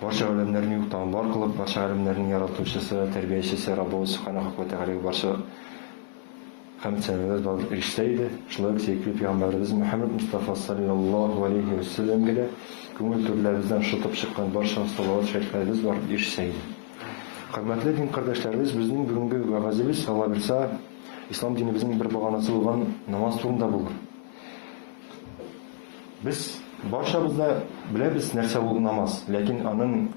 Барча галимнәрне юктан бар кылып, барча галимнәрнең яратучысы, тәрбиячесе Раббы Субханаху ва Тәгаләгә барча хәмд сәнәләр бар ирешсәйде, шулай сөйкле Пәйгамбәрбез Мөхәммәд Мустафа саллаллаһу алейхи ва саллямга күңел төрләребездән шытып чыккан барча салават шәрифләребез бар ирешсәйде. Хөрмәтле дин кардәшләребез, безнең бүгенге вәгазебез Алла бирсә, ислам динебезнең бер баганасы булган намаз турында булыр. Без барчабыз да беләбез нәрсә ул намаз, ләкин аның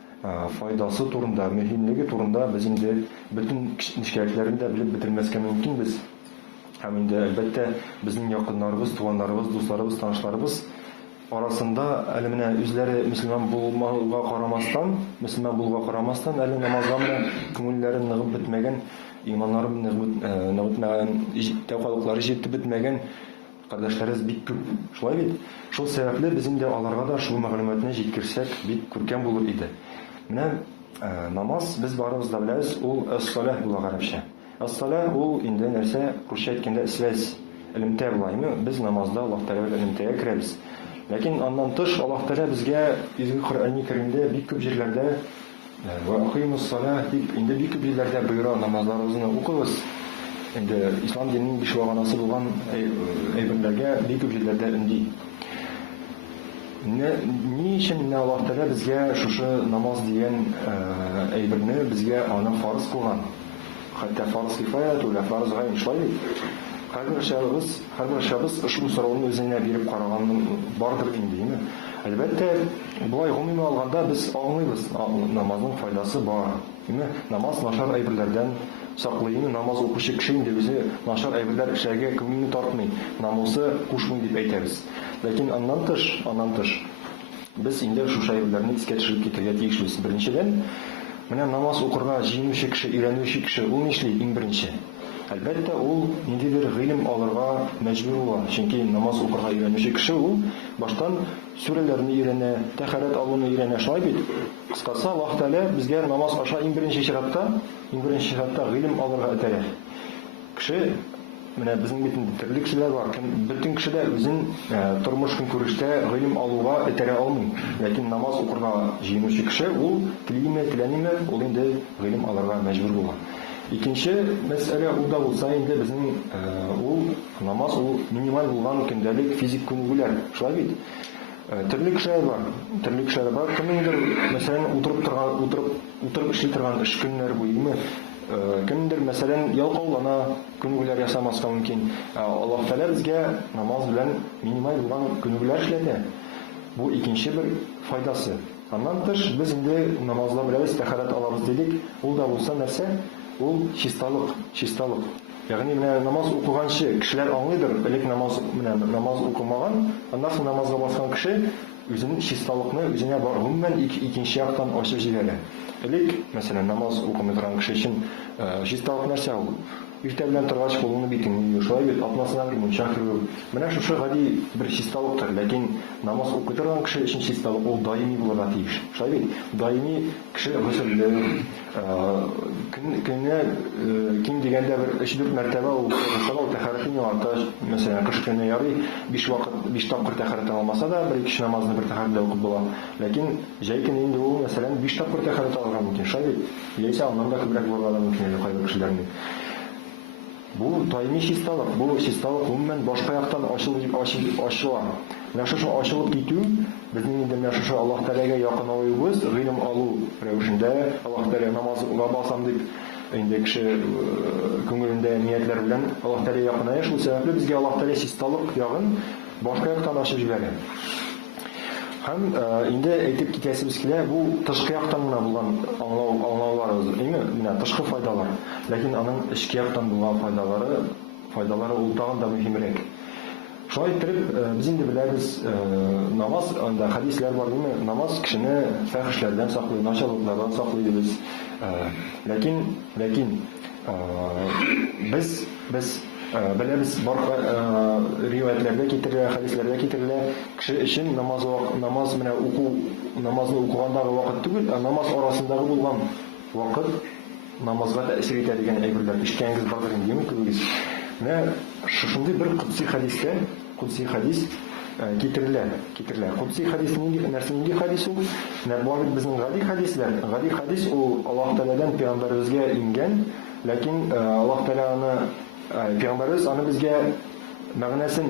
файдасы турында, мөһимлеге турында без инде бөтен нишкәлекләрен дә белеп бетермәскә мөмкин без. Һәм инде әлбәттә безнең якыннарыбыз, туганнарыбыз, дусларыбыз, танышларыбыз арасында әле менә үзләре мөселман булмауга карамастан, әле намазга менә күңелләре ныгып бетмәгән, иманнары ныгып бетмәгән, тәвкалыклары җитеп бетмәгән кардәшләребез бик күп. Шулай бит? Шул сәбәпле без инде аларга да шул мәгълүматны җиткерсәк бик күркәм булыр иде. Менә намаз, без барыбыз да беләбез, ул ас-салах була гарәпчә. Ас-салах ул инде нәрсә, русча әйткәндә связь, элемтә була. Без намазда Аллаһ Тәгалә элемтәгә керәбез. Ләкин аннан тыш Аллаһ Тәгалә безгә изге Коръән Кәримдә бик күп җирләрдә ва акыймус-салах дип инде бик күп җирләрдә боера, намазларыгызны укыгыз. Инде ислам диненең биш ваганасы булган әйберләргә бик күп җирләрдә өнди. Ни өчен Аллаһ Тәгалә безгә шушы намаз дигән әйберне безгә аны фарыз кылган? Хәтта фарыз кифая түлә фарыз гайн шулай. Һәрбер шәхес ошбу сорауны үзенә биреп караган бардыр инде. Әлбәттә, булай гомуми алганда без аңлыйбыз, намазның файдасы бар. Намаз нашар әйберләрдән саклый, намаз укучы кеше инде үзе нашар әйберләр эшләргә күңелне тартмый, намазы кушмый дип әйтәбез. Ләкин аннан тыш без инде шушы әйберләрне искә төшереп китәргә тиешбез. Беренчедән, менә намаз укырга җыенучы кеше, өйрәнүче кеше ул нишли иң беренче? Әлбәттә, ул ниндидер гыйлем алырга мәҗбүр була. Чөнки намаз укырга өйрәнүче кеше ул баштан сүрәләрне өйрәнә, тәһарәт алуны өйрәнә. Шулай бит? Кыскасы, Аллаһ Тәгалә безгә намаз аша иң беренче чиратта гыйлем алырга этәрә. Кеше, менә безнең бит төрле кешеләр бар. Бөтен кеше дә үзен тормыш көнкүрештә гыйлем алуга этәрә алмый. Ләкин намаз укырга җыенучы кеше ул телиме, теләниме, ул инде гыйлем алырга мәҗбүр була. Икенче мәсьәлә ул да булса инде безнең намаз ул минималь булган көндәлек физик күнегүләр. Шулай бит? Төрле кешеләр бар. Кемнеңдер, мәсәлән, утырып эшли торган эш көннәре буе, кемнеңдер, мәсәлән, ялкаулана, күнегүләр ясамаска мөмкин. Аллаһ Тәгалә безгә намаз белән минималь булган күнегүләр эшләтә. Бу икенче бер файдасы. Аннан тыш без инде намазда беләбез, тәһарәт алабыз дидек. Ул да булса нәрсә? Ул чисталык. Ягъни менә намаз укыганчы кешеләр аңлыйдыр, элек намаз укымаган, аннан соң намазга баскан кеше үзенең чисталыкны үзенә гомумән икенче яктан ачып җибәрә. Элек, мәсәлән, намаз укымый торган кеше өчен чисталык нәрсә ул? Иртә белән торгач кулыңны битен юып, шулай бит, атнасына бер мунча кыру. Менә шушы гади бер чисталыктыр, ләкин намаз укый торган кеше өчен чисталык ул даими булырга тиеш. Шулай бит, даими кеше гысыллы, көненә ким дигәндә бер 3-4 мәртәбә ул тәһарәтен ялата, мәсәлән, кыш көне ярый 5 тапкыр тәһарәт алмаса да, бер икенче намазны бер тәһарәтләп укып була. Ләкин җәй көне инде ул, мәсәлән, 5 тапкыр тәһарәт алырга мөмкин. Шулай бит, яисә аннан да күбрәк булырга мөмкин кайбер кешеләрнең. Бу даими чисталык, гомумән башка яктан ачыла. Менә шушы ачылып китү безнең инде менә шушы Аллаһ Тәгаләгә якынлыгыбыз, гыйлем алу рәвешендә Аллаһ Тәгалә намазга басам дип инде кеше күңелендә ниятләр белән Аллаһ Тәгаләгә якыная, шул сәбәпле безгә Аллаһ Тәгалә чисталык ягын башка яктан ачып җибәрә. Һәм инде әйтеп китәсебез килә, бу тышкы яктан гына булган аңлауларыбыз, менә тышкы файдалар. Ләкин аның эчке яктан булган файдалары ул тагын да мөһимрәк. Шулай итеп, без инде беләбез, намаз, анда хадисләр бар, намаз кешене фәхешләрдән саклый, начарлыклардан саклый дибез. Ләкин без беләбез, бар риваятләрдә китерелә, хадисләрдә китерелә, кеше өчен намазны укугандагы вакыт түгел, намаз арасындагы булган вакыт намазга тәэсир итә дигән әйберләр ишеткәнгез бардыр инде, күрегез. Менә шушындый бер кутси хадис, китерелә. Кутси хадис нәрсәнинди хадис ул? Бар безнең гади хадислар. Гади хадис ул Аллаһ Тәгаләдән пәйгамбәребезгә ингән, ләкин Аллаһ Тәгалә аны пәйгамбәребез аны безгә мәгънәсен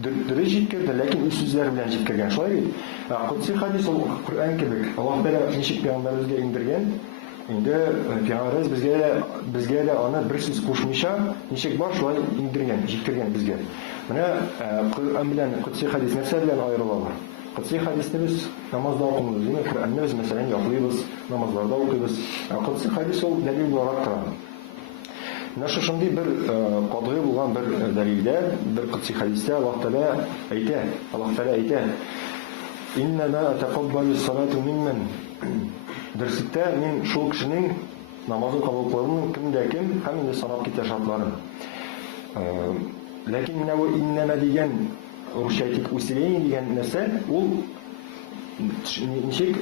дөрес җиткерде, ләкин үз сүзләре белән җиткергән. Шулай бит? Кутси хадис ул Коръән кебек. Аллаһ Тәгалә ничек пәйгамбәребезгә индергән? Инде пәйгамбәребез безгә дә аны бер сүз кушмыйча ничек бар шулай индергән, җиткергән безгә. Менә Коръән белән Кутси хадис нәрсә белән аерылалар? Кутси хадисне без намазда укымыз, димәк Коръәнне без мәсәлән яклыйбыз, намазларда укыйбыз. Кутси хадис ул дәлил буларак тора. Менә шушындый бер кадгый булган бер дәлилдә, бер Кутси хадистә Аллаһ Тәгалә әйтә: "Иннама атaqabbalu as-salatu mimman" Дөрестә мин шул кешенең намазын кабул кылуын кем һәм инде санап китә шартларын. Ләкин менә бу иннама дигән русча әйтик усиление дигән нәрсә, ул ничек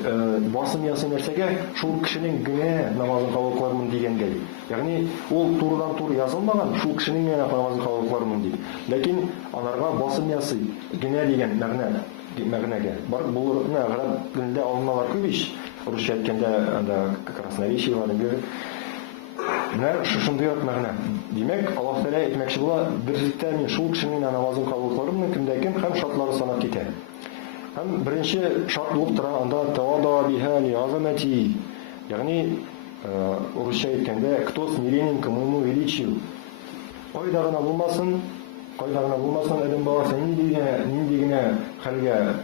басым ясый нәрсәгә шул кешенең генә намазын кабул кылырмын дигәнгә. Ягъни ул турыдан-туры язылмаган, шул кешенең генә намазын кабул кылырмын дип. Ләкин анарга басым ясый генә дигән мәгънәгә. Бар булыр, гәрәп телендә алыналар күп иш. Русча әйткәндә анда красноречие бар иде. Менә шушындый мәгънә. Димәк, Аллаһ Тәгалә әйтмәкче була, дөрестә мин шул кешенең намазын кабул кылырмын кемдә һәм шартлары санап китә. Һәм беренче шарт булып тора анда тавада биха ли азамати. Ягъни русча әйткәндә кто смиренен к моему величию. Кайда гына булмасын, адәм баласы нинди генә хәлгә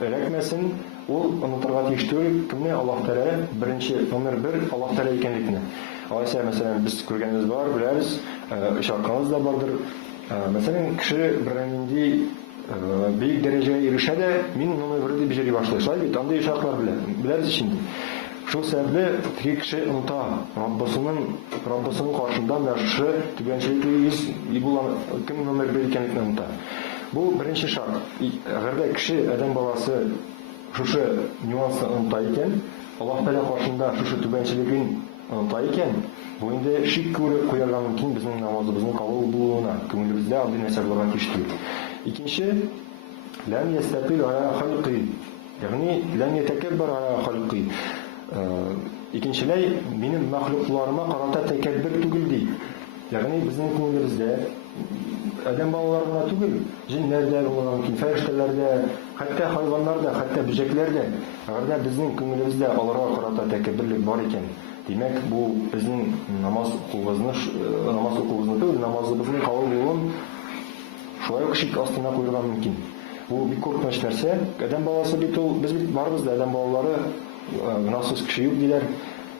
эләкмәсен, ул онытырга тиеш түгел кемне Аллаһ Тәгалә беренче номер 1 Аллаһ Тәгалә икәнлекне. Алайса мәсәлән без күргәнебез бар, беләбез, шаркымыз да бардыр. Мәсәлән кеше бернинди бик дәрәҗәгә ирешә дә мин номер 1 дип җыри башлый. Шулай бит, андый шартлар беләбез инде. Шул сәбәпле теге кеше оныта Раббысының каршында нәрсә түгәнчелекле кем номер 1 икәнлекне оныта. Бу беренче шарт. Әгәр кеше адәм баласы шушы нюансы оныта икән, Аллаһ Тәгалә каршында шушы түбәнчелеген оныта икән, бу инде шик куярга мөмкин безнең намазыбызның кабул булуына, күңелебездә андый нәрсә булырга тиеш түгел. Икенче, лам ястaqil ala khalqi. Ягъни лам ятакаббар ala khalqi. Икенчеләй минем мәхлукларыма карата тәкәббер түгел ди. Ягъни безнең күңелебездә адәм балалары гына түгел, җиннәрдә булган мөмкин, фәрештәләрдә, хәтта хайваннарда, хәтта бөҗәкләрдә, әгәр безнең күңелебездә аларга карата тәкәбберлек бар икән, димәк бу безнең намаз укуыбызны түгел, намазыбызның кабул булуын шулай ук шик астына куярга мөмкин. Бу бик куркыныч нәрсә. Адәм баласы бит ул, без бит барыбыз да адәм балалары гынасыз кеше юк диләр.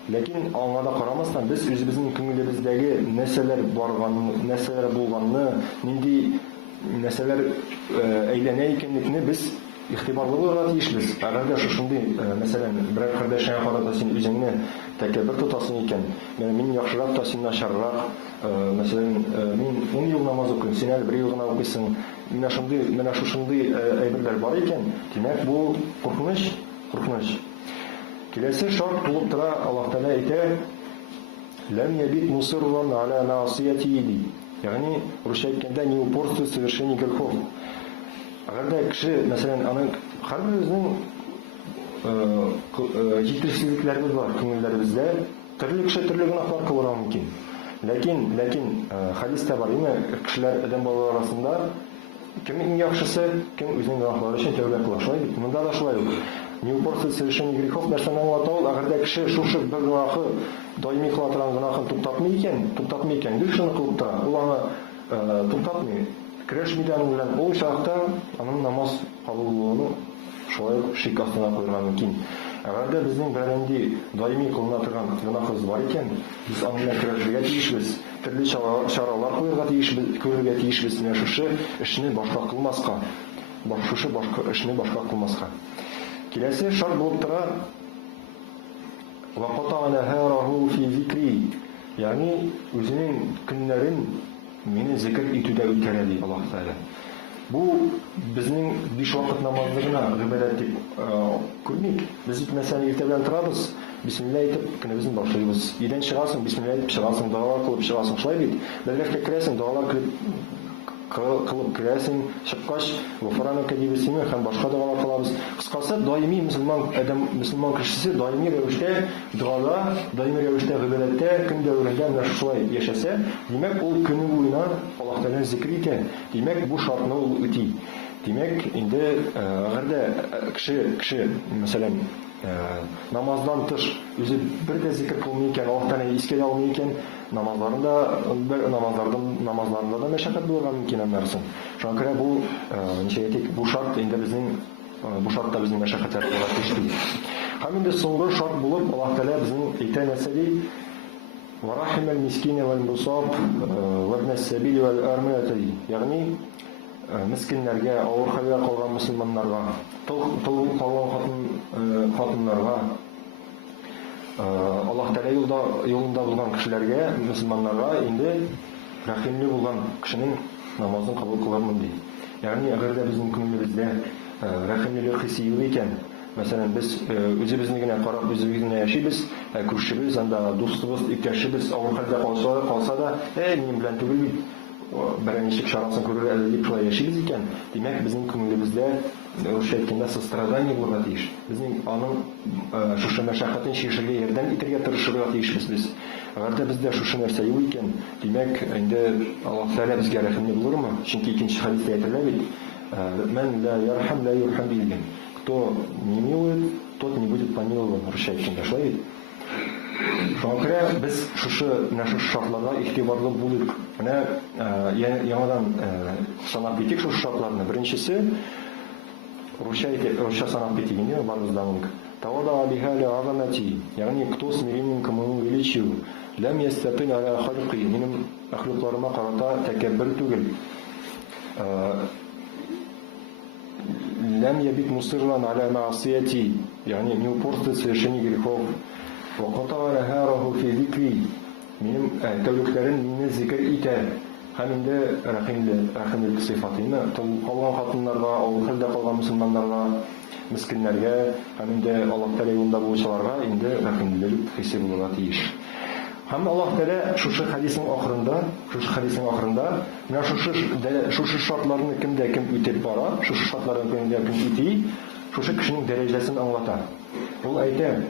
Ләкин аңа да карамастан без үзебезнең күңелебездәге нәрсәләр булганны, нинди нәрсәләр әйләнә икәнлекне без игътибарлы булырга тиешбез. Әгәр шушындый, мәсәлән, берәр кардәшеңә карата син үзеңне тәкәббер тотасың икән, мин яхшырак та син начаррак, мәсәлән, мин 10 ел намаз укыйм, син әле 1 ел гына укыйсың, менә шушындый әйберләр бар икән, димәк бу куркыныч. Киләсе шарт булып тора, Аллаһ Тәгалә әйтә: "Лам ябит мусирран аля маасияти". Ягъни русча әйткәндә не упорствует в совершении грехов. Әгәр кеше, мәсәлән, аның һәрберебезнең җитешсезлекләребез бар күңелләребездә, төрле кеше төрле гөнаһлар кылырга мөмкин. Ләкин хадистә бар, кешеләр адәм балалары арасында кем иң яхшысы, кем үзенең гөнаһлары өчен тәүбә кыла. Шулай бит, монда да шулай ук. Не упорствует в совершении грехов, нәрсәне аңлата ул, әгәр кеше шушы бер гөнаһы даими кыла торган гөнаһын туктатмый икән, гел шуны кылып тора, ул аны туктатмый, керешми дә белән, ул чакта аның намаз кабул булуын шулай шик астына куярга мөмкин. Әгәр безнең бернинди даими кылына торган гөнаһыбыз бар икән, без аны белән көрәшергә тиешбез, төрле чаралар куярга тиешбез, менә шушы эшне башка кылмаска. Киләсе шарт булып тора: "Вaqata naharahu fi zikri", ягъни үзенең көннәрен мине зикр итүдә үткәрә ди Аллаһ Тәгалә. Бу безнең 5 вакыт намазны гына гыйбадәт дип күрмик. Без мәсәлән иртә белән торабыз, бисмилла әйтеп көнебезне башлыйбыз. Идән чыгасың, бисмилла әйтеп чыгасың, дуалар кылып чыгасың, шулай бит. Мәдрәсәгә керәсең, дуалар кылып керәсең, чыккач, гуфранка дибесең һәм башка дуалар кылабыз. Кыскасы, даими мөселман кешесе даими рәвештә дуада, даими рәвештә гыйбадәттә, көн дәврендә менә шулай яшәсә, димәк ул көне буена Аллаһ Тәгаләне зикр итә. Димәк бу шартны ул үти. Димәк, инде әгәр дә кеше, мәсәлән, намаздан тыш үзе бер дә зикр кылмый икән, Аллаһ Тәгаләне искә алмый икән, намазларында да мәшәкать булырга мөмкин әммәрсен. Шуңа күрә бу бу шарт инде бу шартта безнең мәшәкатьләр булырга тиеш түгел. Һәм инде соңгы шарт булып Аллаһ Тәгалә безнең әйтә нәрсә ди? وَرَحِمَ الْمِسْكِينَ وَالْمُصَابَ وَابْنَ السَّبِيلِ وَالْأَرْمِلَةَ. Ягъни мискиннәргә, авыр хәлдә калган мөселманнарга, тол калган хатыннарга, Аллаһ Тәгалә юлында булган кешеләргә, мөселманнарга инде рәхимле булган кешенең намазын кабул кылырмын ди. Ягъни әгәр дә безнең күңелебездә рәхимлелек хисе юк икән, мәсәлән, без үзебезне генә карап, үзебезне генә яшибез, күршебез, анда дустыбыз, иптәшебез авыр хәлдә калса да, минем белән түгел бит, берничек шарасын күрергә әле дип шулай яшибез икән, димәк, безнең күңелебездә русча әйткәндә сострадание булырга тиеш. Безнең аның шушы мәшәкатен чишергә ярдәм итәргә тырышырга тиешбез без. Әгәр дә бездә шушы нәрсә юк икән, димәк, инде Аллаһ Тәгалә безгә рәхимле булырмы? Чөнки икенче хәдистә әйтелә бит, "Ман ла ярхам ла юрхам дигән." Кто не милует, тот не будет помилован, русча әйткәндә шулай бит. Шуңа күрә без шушы шартларга игътибарлы булыйк. Менә яңадан санап китик шушы шартларны. Беренчесе русча санап китик инде барыбыздан. Тавада бихали азамати, ягъни кто смиренен к моему величию, лам ястатин аля халqi, минем әхлукларыма карата тәкәббер түгел. Лам ябит мусирран аля маасияти, ягъни не упорствует в совершении грехов. وقطع نهاره في ذكري, минем тәүлекләрен мине зикр итә. Һәм инде рәхимлелек сыйфатына калган хатыннарга, авыр хәлдә калган мөселманнарга, мискиннәргә, һәм инде Аллаһ Тәгалә юлында булучыларга инде рәхимлелек хисе булырга тиеш. Һәм Аллаһ Тәгалә шушы хәдисның ахырында, менә шушы шартларны кем үтеп бара, шушы шартларны кем үти, шушы кешенең дәрәҗәсен аңлата. Ул әйтә: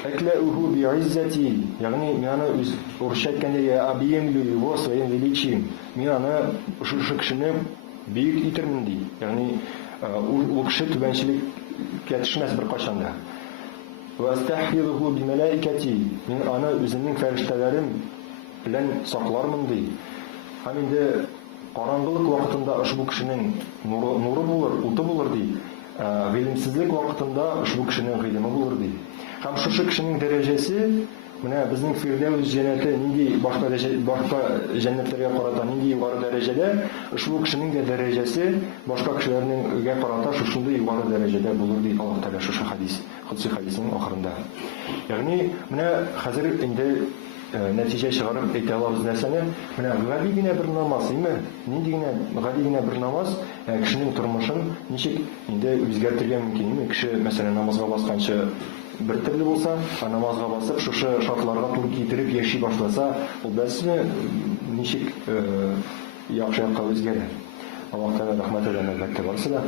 "Әкләуху би'иззати", ягъни мин аны урысча әйткәндә объемлю его своим величием. Мин аны шушы кешене бийек итермен ди. Ягъни ул кеше түбәнчелеккә төшмәс беркайчан да. "Ва астахфизуху бималаикати", мин аны үземнең фәрештәләрем белән саклармын ди. Һәм инде караңгылык вакытында ошбу кешенең нуры булыр, уты булыр ди. Гыйлемсезлек вакытында ошбу кешенең гыйлеме булыр ди. Һәм шушы кешенең дәрәҗәсе, менә безнең Фирдәүс җәннәте нинди башка җәннәтләргә карата нинди югары дәрәҗәдә, ошбу кешенең дә дәрәҗәсе башка кешеләрнеңгә карата шушындый югары дәрәҗәдә булыр ди Аллаһ Тәгалә шушы кудси хәдисенең ахырында. Ягъни менә хәзер инде нәтиҗә чыгарып әйтә алабыз нәрсәне, менә гади генә бер намаз, нинди генә гади генә бер намаз кешенең тормышын ничек инде үзгәртергә мөмкин. Кеше, мәсәлән, намазга басканчы бер төрле булса, намазга басып, шушы шартларга туры китереп яши башласа, ул бәлки ничек яхшы якка үзгәрә. Аллаһ Тәгалә рәхмәт итсен әлбәттә барысы да.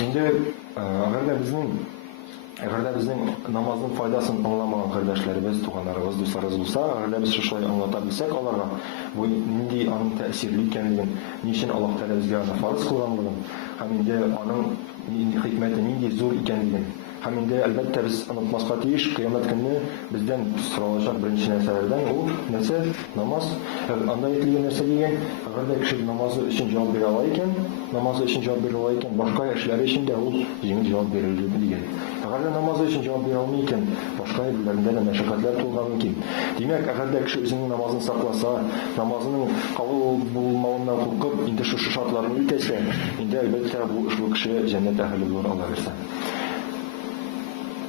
Инде әгәр дә безнең намазның файдасын аңламаган кардәшләребез, туганнарыбыз, дусларыбыз булса, әгәр дә без шулай аңлата белсәк аларга, бу нинди аның тәэсирле икәнлеген, ничек Аллаһ Тәгалә безгә аны фарыз кылганлыгын, һәм инде аның хикмәте нинди зур икәнлеген, һәм инде әлбәттә без онытмаска тиеш, кыямәт көнне бездән соралачак беренче нәрсәләрдән ул нәрсә? Намаз. Анда әйтелгән нәрсә дигән, әгәр дә кеше намазы өчен җавап бирә ала икән, башка эшләре өчен дә ул җиңел җавап бирелер дигән. Әгәр дә намазы өчен җавап бирә алмый икән, башка әйберләрендә дә мәшәкатьләр тулган мөмкин. Димәк, әгәр дә кеше үзенең намазын сакласа, намазының кабул булмавыннан куркып, инде шушы шартларны үтәсә, инде әлбәттә бу кеше җәннәт әһле булыр, Алла бирсә.